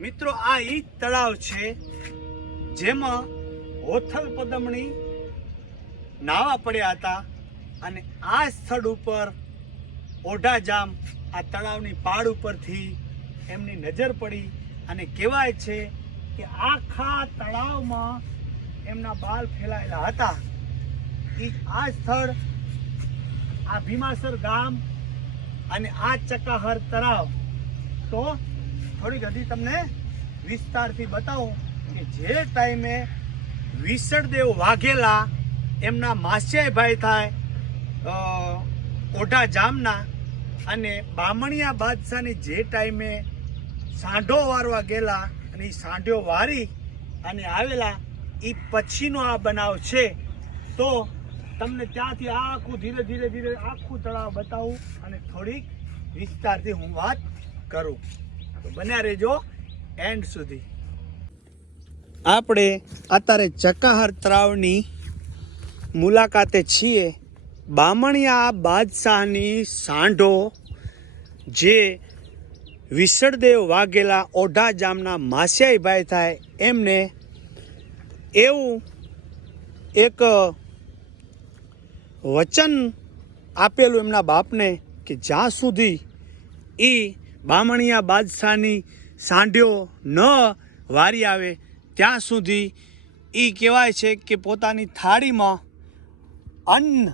મિત્રો, આ એ તળાવ છે જેમાં હોથલ પદમણી નાવા પડ્યા હતા અને આ સ્થળ ઉપર ઓઢાજામ આ તળાવની પાડ ઉપરથી એમની નજર પડી અને કહેવાય છે કે આખા તળાવમાં એમના બાલ ફેલાયેલા હતા. એ આ સ્થળ, આ ભીમાસર ગામ અને આ ચકાહર તળાવ. તો થોડીક હજી તમને વિસ્તારથી બતાવું કે જે ટાઈમે વિસળદેવ વાઘેલા એમના માસ્યાભાઈ થાય ઓઢા જામના અને બામણિયા બાદશાહની જે ટાઈમે સાંઢો વારવા ગયેલા અને એ સાંઢો વારી અને આવેલા એ પછીનો આ બનાવ છે. તો તમને ત્યાંથી આખું ધીરે ધીરે ધીરે આખું તળાવ બતાવું અને થોડીક વિસ્તારથી હું વાત કરું. બન્યા રહેજો એન્ડ સુધી. આપણે અત્યારે ચકાહર તળાવની મુલાકાતે છીએ બામણિયા બાદશાહની સાંઢો, જે વિસળદેવ વાઘેલા ઓઢા જામના માસ્યાઈભાઈ થાય એમને એવું એક વચન આપેલું એમના બાપને કે જ્યાં સુધી એ બામણિયા બાદશાહની સાંઢ્યો ન વારી આવે ત્યાં સુધી એ કહેવાય છે કે પોતાની થાળીમાં અન્ન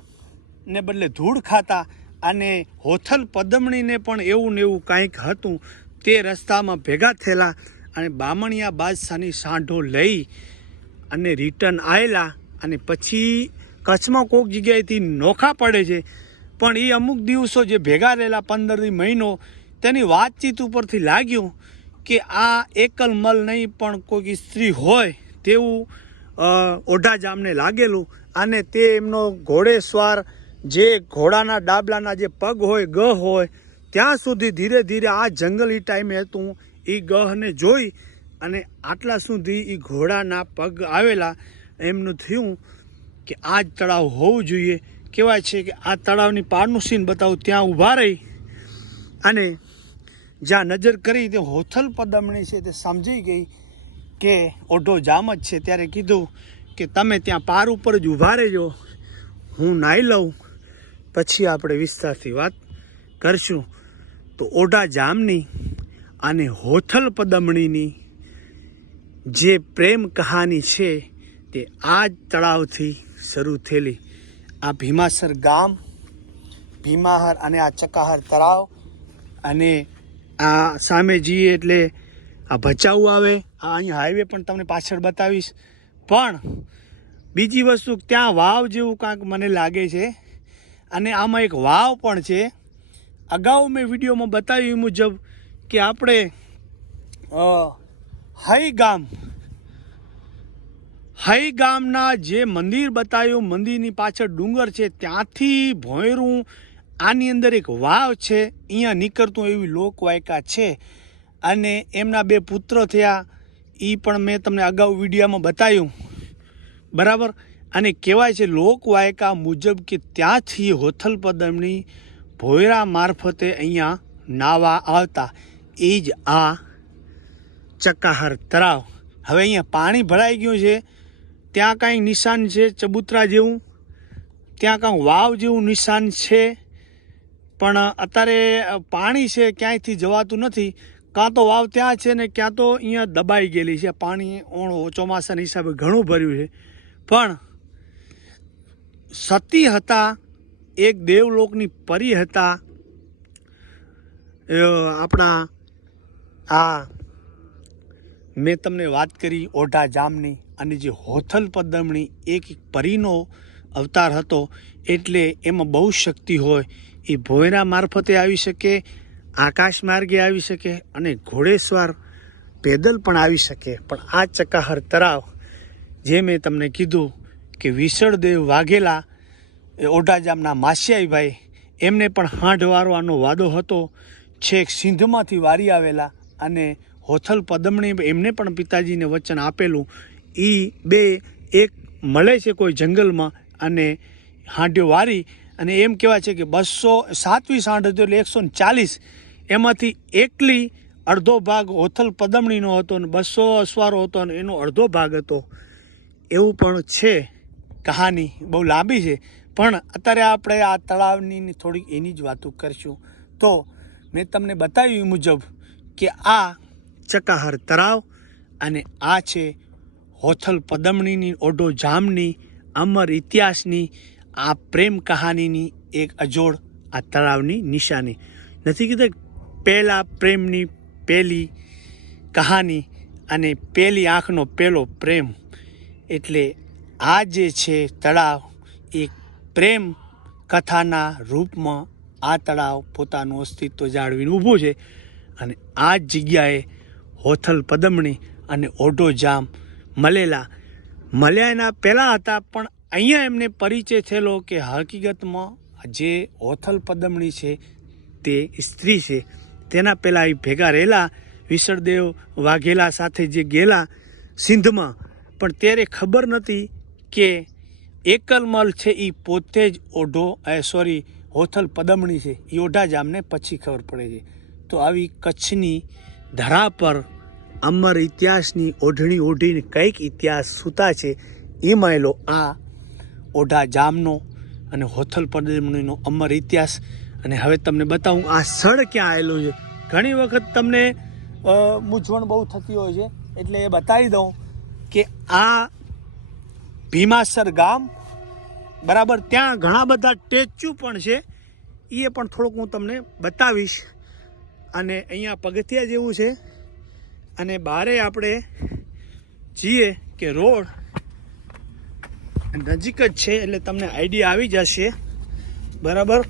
ને બદલે ધૂળ ખાતા અને હોથલ પદમણીને પણ એવું ને એવું કાંઈક હતું તે રસ્તામાં ભેગા થયેલા અને બામણિયા બાદશાહની સાંઢો લઈ અને રિટર્ન આવેલા અને પછી કચ્છમાં કોઈક જગ્યાએથી નોખા પડે છે. પણ એ અમુક દિવસો જે ભેગા રહેલા પંદરથી મહિનો તેની વાતચીત ઉપરથી લાગ્યું કે આ એકલ મલ નહીં, પણ કોઈક સ્ત્રી હોય તેવું ઓઢાજામને ઓઢા જામને લાગેલું. અને તે એમનો ઘોડેસવાર જે ઘોડાના ડાબલાના જે પગ હોય, ગહ હોય, ત્યાં સુધી ધીરે ધીરે આ જંગલ એ ટાઈમે હતું. એ ગહને જોઈ અને આટલા સુધી એ ઘોડાના પગ આવેલા, એમનું થયું કે આ જ તળાવ હોવું જોઈએ. કહેવાય છે કે આ તળાવની પારનું સીન બતાવું, ત્યાં ઊભા રહી અને જ્યાં નજર કરી તે હોથલ પદમણી છે તે સમજી ગઈ કે ઓઢો જામ જ છે. ત્યારે કીધું કે તમે ત્યાં પાર ઉપર જ ઊભા રહેજો. હું નાહી લઉં. પછી આપણે વિસ્તારથી વાત કરશું. તો ઓઢા જામની અને હોથલ પદમણીની જે પ્રેમ કહાની છે તે આ જ તળાવથી શરૂ થયેલી. આ ભીમાસર ગામ, ભીમાહર અને આ ચકાહર તળાવ અને આ સામે જઈએ એટલે આ ભચાઉ આવે, આ અહીં હાઈવે પણ તમને પાછળ બતાવીશ. પણ બીજી વસ્તુ, ત્યાં વાવ જેવું કાંઈક મને લાગે છે અને આમાં એક વાવ પણ છે. અગાઉ મેં વિડીયોમાં બતાવ્યું મુજબ કે આપણે હઈ ગામ, હઈ ગામના જે મંદિર બતાવ્યું મંદિરની પાછળ ડુંગર છે, ત્યાંથી ભોંયરું આની અંદર એક વાવ છે. અહીંયા નીકળતું એવી લોકવાયકા છે અને એમના બે પુત્ર થયા. એ પણ મેં તમને અગાઉ વિડીયોમાં બતાવ્યું બરાબર? અને કહેવાય છે લોકવાયકા મુજબ કે ત્યાંથી હોથલપદમની ભોયરા મારફતે અહીંયા નાવા આવતા. એ જ આ ચકાહાર તળાવ. હવે અહીંયા પાણી ભરાઈ ગયું છે. ત્યાં કાંઈ નિશાન છે ચબૂતરા જેવું? ત્યાં કાંઈ વાવ જેવું નિશાન છે? પણ અત્યારે પાણી છે, ક્યાંયથી જવાતું નથી. કાં તો વાવ ત્યાં છે ને ક્યાં તો અહીંયા દબાઈ ગયેલી છે. પાણી ઓણો ચોમાસાના હિસાબે ઘણું ભર્યું છે. પણ સતી હતા, એક દેવલોકની પરી હતા આપણા, આ, મેં તમને વાત કરી ઓઢા જામની અને જે હોથલ પદમણી એક પરીનો અવતાર હતો, એટલે એમાં બહુ શક્તિ હોય. એ ભોયરા મારફતે આવી શકે, આકાશ માર્ગે આવી શકે અને ઘોડેસવાર પેદલ પણ આવી શકે. પણ આ ચકાહર તળાવ જે મેં તમને કીધું કે વિસળદેવ વાઘેલા, એ ઓઢાજામના માસિયાઈભાઈ, એમને પણ હાંઢ વારવાનો વાદો હતો. છેક સિંધમાંથી વારી આવેલા અને હોથલ પદમણી એમને પણ પિતાજીને વચન આપેલું. એ બે એક મળે છે કોઈ જંગલમાં અને હાંઢ્યો વારી અને એમ કહેવાય છે કે બસો સાતવી સાંઠ હતી એટલે એકસો ચાલીસ, એમાંથી એકલી અડધો ભાગ હોથલ પદમણીનો હતો અને બસો અસવારો હતો અને એનો અડધો ભાગ હતો. એવું પણ છે કહાની, બહુ લાંબી છે. પણ અત્યારે આપણે આ તળાવની થોડીક એની જ વાતો કરીશું. તો મેં તમને બતાવ્યું મુજબ કે આ ચકાહાર તળાવ અને આ છે હોથલ પદમણીની ઓઢો જામની, અમર ઇતિહાસની આ પ્રેમ કહાનીની એક અજોડ, આ તળાવની નિશાની. નથી કીધું પહેલા પ્રેમની પહેલી કહાની અને પહેલી આંખનો પહેલો પ્રેમ. એટલે આ જે છે તળાવ એક પ્રેમ કથાના રૂપમાં આ તળાવ પોતાનું અસ્તિત્વ જાળવીને ઊભું છે. અને આ જ જગ્યાએ હોથલ પદમણી અને ઓઢો જામ મળેલા મળ્યા એના પહેલાં હતા પણ અહીંયા એમને પરિચય થયેલો કે હકીકતમાં જે ઓથલ પદમણી છે, તે સ્ત્રી છે, તેના પહેલાં એ ભેગા રહેલા વિસળદેવ વાઘેલા સાથે જે ગયેલા સિંધમાં. પણ ત્યારે ખબર નથી કે એકલમલ છે એ પોતે જ ઓઢો સોરી હોથલ પદમણી છે. એ ઓઢા જ આમને પછી ખબર પડે છે. તો આવી કચ્છની ધરા પર અમર ઇતિહાસની ઓઢણી ઓઢીને કંઈક ઇતિહાસ સૂતા છે એ માયલો આ ઓઢા જામનો અને હોથલ પદમણીનો અમર ઇતિહાસ. અને હવે તમને બતાવું, આ સ્થળ ક્યાં આવેલું છે. ઘણી વખત તમને મૂંઝવણ બહુ થતી હોય છે. એટલે એ બતાવી દઉં કે આ ભીમાસર ગામ, બરાબર, ત્યાં ઘણા બધા સ્ટેચ્યુ પણ છે. એ પણ થોડુંક હું તમને બતાવીશ. અને અહીંયા પગથિયા જેવું છે. અને બારે આપણે જઈએ કે રોડ નજીક જ છે એટલે તમને આઈડિયા આવી જશે. બરાબર?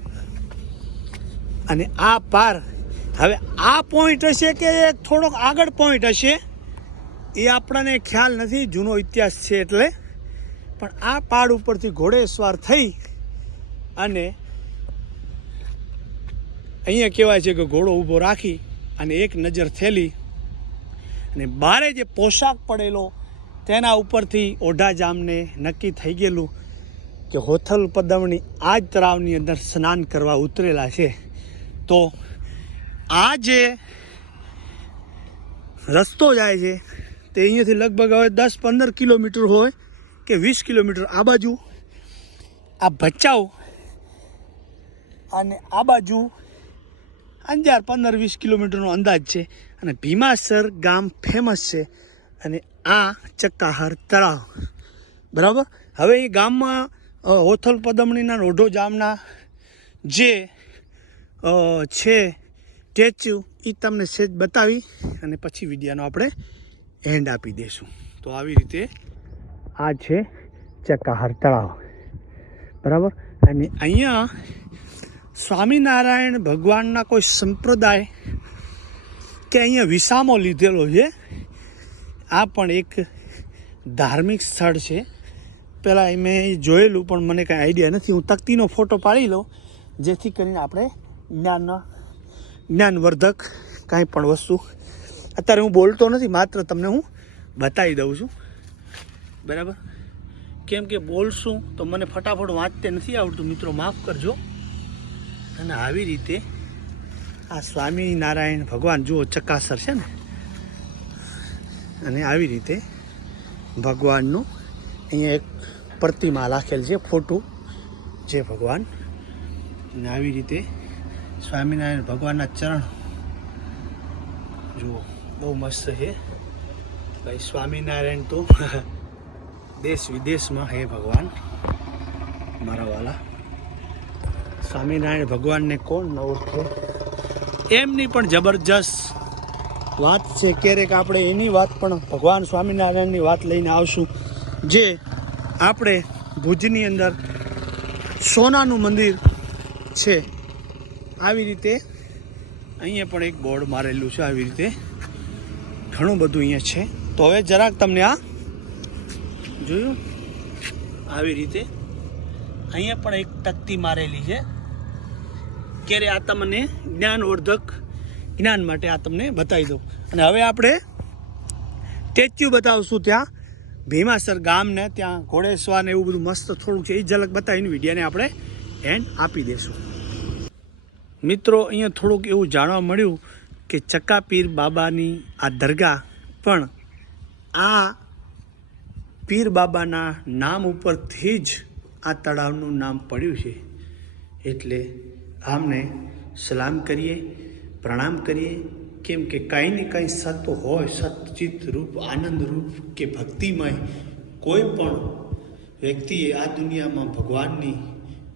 અને આ પાર, હવે આ પોઈન્ટ હશે કે થોડોક આગળ પોઈન્ટ હશે? એ આપણને ખ્યાલ નથી, જૂનો ઇતિહાસ છે એટલે. પણ આ પાડ ઉપરથી ઘોડેસવાર થઈ અને અહીંયા કહેવાય છે કે ઘોડો ઊભો રાખી અને એક નજર થેલી અને બારે જે પોશાક પડેલો તેના ઉપરથી ઓઢા જામને નક્કી થઈ ગયેલું કે હોથલ પદમણી આ જ તળાવની અંદર સ્નાન કરવા ઉતરેલા છે. તો આ જે રસ્તો જાય છે, તે અહીંયાથી લગભગ હવે દસ પંદર કિલોમીટર હોય કે વીસ કિલોમીટર આ બાજુ. આ ભચાઉ અને આ બાજુ અંજાર પંદર વીસ કિલોમીટરનો અંદાજ છે. અને ભીમાસર ગામ ફેમસ છે. અને આ ચક્કાહાર તળાવ. બરાબર? હવે એ ગામમાં હોથલ પદમણીના રોઢો જામના જે છે, સ્ટેચ્યુ એ તમને સેજ બતાવી અને પછી વિડીયાનો આપણે એન્ડ આપી દઈશું તો આવી રીતે આ છે ચક્કાહાર તળાવ. બરાબર? અને અહીંયા સ્વામિનારાયણ ભગવાનના કોઈ સંપ્રદાય કે અહીંયા વિસામો લીધેલો છે? આ પણ એક ધાર્મિક સ્થળ છે. પહેલાં મેં જોયેલું, પણ મને કાંઈ આઈડિયા નથી. હું તકતીનો ફોટો પાડી લઉં, જેથી કરીને આપણે જ્ઞાન, જ્ઞાનવર્ધક કાંઈ પણ વસ્તુ. અત્યારે હું બોલતો નથી, માત્ર તમને હું બતાવી દઉં છું. બરાબર? કેમ કે બોલશું તો મને ફટાફટ વાંચતે નથી આવડતું. મિત્રો, માફ કરજો. અને આવી રીતે આ સ્વામિનારાયણ ભગવાન, જુઓ ચકાસર છે ને? અને આવી રીતે ભગવાનનું અહીંયા એક પ્રતિમા રાખેલ છે, ફોટો. જે ભગવાન. અને આવી રીતે સ્વામિનારાયણ ભગવાનના ચરણ. જુઓ, બહુ મસ્ત છે. ભાઈ, સ્વામિનારાયણ તો દેશ વિદેશમાં હે ભગવાન. મારા વાલા. સ્વામિનારાયણ ભગવાનને કોણ ન ઓળખે? એમની પણ જબરજસ્ત વાત છે. ક્યારેક આપણે એની વાત પણ ભગવાન સ્વામિનારાયણની વાત લઈને આવશું. જે આપણે ભુજની અંદર સોનાનું મંદિર છે. આવી રીતે અહીંયા પણ એક બોર્ડ મારેલું છે આવી રીતે. ઘણું બધું અહીંયા છે. તો હવે જરાક તમને આ જોયું? આવી રીતે. અહીંયા પણ એક તકતી મારેલી છે. ક્યારે આ તમને જ્ઞાનવર્ધક જ્ઞાન માટે આ તમને બતાવી દઉં. અને હવે આપણે સ્ટેચ્યુ બતાવશું ત્યાં. ભીમાસર ગામને ત્યાં ઘોડેસવાર ને એવું બધું મસ્ત થોડુંક છે, એ ઝલક બતાવીને વિડીયાને આપણે એન્ડ આપી દઈશું મિત્રો, અહીંયા થોડુંક એવું જાણવા મળ્યું કે ચકાપીર બાબાની આ દરગાહ પણ આ પીર બાબાના નામ ઉપરથી જ આ તળાવનું નામ પડ્યું છે. એટલે આમને સલામ કરીએ. પ્રણામ કરીએ. કેમ કે કાંઈ ને કાંઈ સત હોય સતચિત રૂપ, આનંદ રૂપ કે ભક્તિમય, કોઈ પણ વ્યક્તિએ આ દુનિયામાં ભગવાનની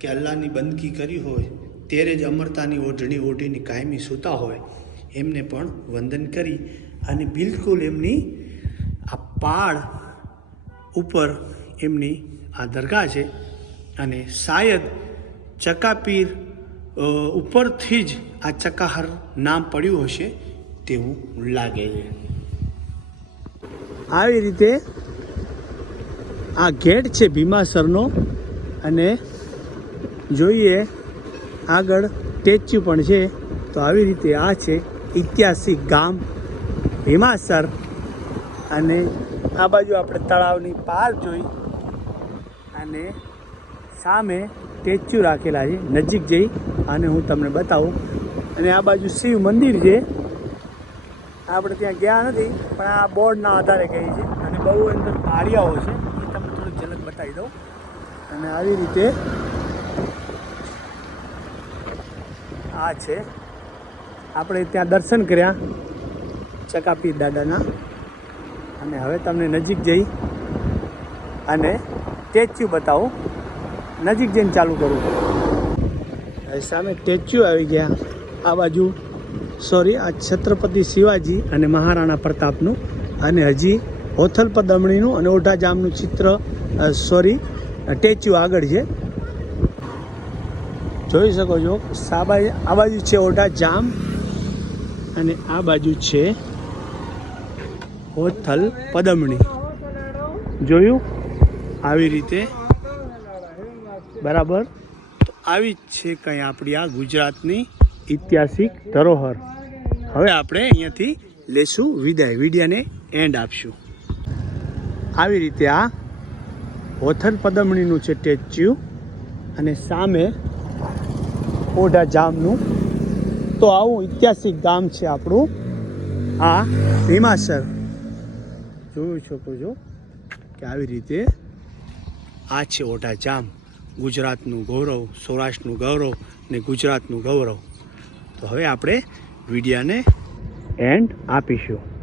કે અલ્લાહની બંદગી કરી હોય, ત્યારે જ અમરતાની ઓઢણી ઓઢીને કાયમી સૂતા હોય, એમને પણ વંદન કરી અને બિલકુલ એમની આ પાળ ઉપર એમની આ દરગાહ છે. અને શાયદ ચકાપીર ઉપરથી જ આ ચકાહાર નામ પડ્યું હશે તેવું લાગે છે. આવી રીતે આ ગેટ છે ભીમાસરનો અને જોઈએ આગળ સ્ટેચ્યુ પણ છે, તો આવી રીતે આ છે ઐતિહાસિક ગામ ભીમાસર અને આ બાજુ આપણે તળાવની પાર જોઈ અને સામે સ્ટેચ્યુ રાખેલા છે, નજીક જઈ અને હું તમને બતાવું. અને આ બાજુ શિવ મંદિર છે. આપણે ત્યાં ગયા નથી, પણ આ બોર્ડના આધારે ગઈ છે. અને બહુ અંદર પાળિયાઓ છે. એ તમને થોડીક ઝલક બતાવી દઉં. અને આવી રીતે આ છે. આપણે ત્યાં દર્શન કર્યા, ચકાપી દાદાના. અને હવે તમને નજીક જઈ અને સ્ટેચ્યુ બતાવું. નજીક જઈને ચાલુ કરું. સામે સ્ટેચ્યુ આવી ગયા. આ બાજુ સોરી આ છત્રપતિ શિવાજી અને મહારાણા પ્રતાપનું અને હજી હોથલ પદમણીનું અને ઓઢા જામનું ચિત્ર સોરી સ્ટેચ્યુ આગળ છે. જોઈ શકો છો સાબા આ બાજુ છે ઓઢા જામ અને આ બાજુ છે હોથલ પદમણી. જોયું? આવી રીતે. બરાબર? આવી જ છે કંઈ આપણી આ ગુજરાતની ઐતિહાસિક ધરોહર. હવે આપણે અહીંયાથી લેશું વિદાય. વિડિયાને એન્ડ આપશું. આવી રીતે આ હોથલ પદમણીનું છે સ્ટેચ્યુ અને સામે ઓઢા જામનું. તો આવું ઐતિહાસિક ગામ છે આપણું. આ ભીમાસર. શકો છો કે આવી રીતે આ છે ઓઢા જામ. ગુજરાતનું ગૌરવ સૌરાષ્ટ્રનું ગૌરવ ને ગુજરાતનું ગૌરવ. તો હવે આપણે વિડિયાને એન્ડ આપીશું.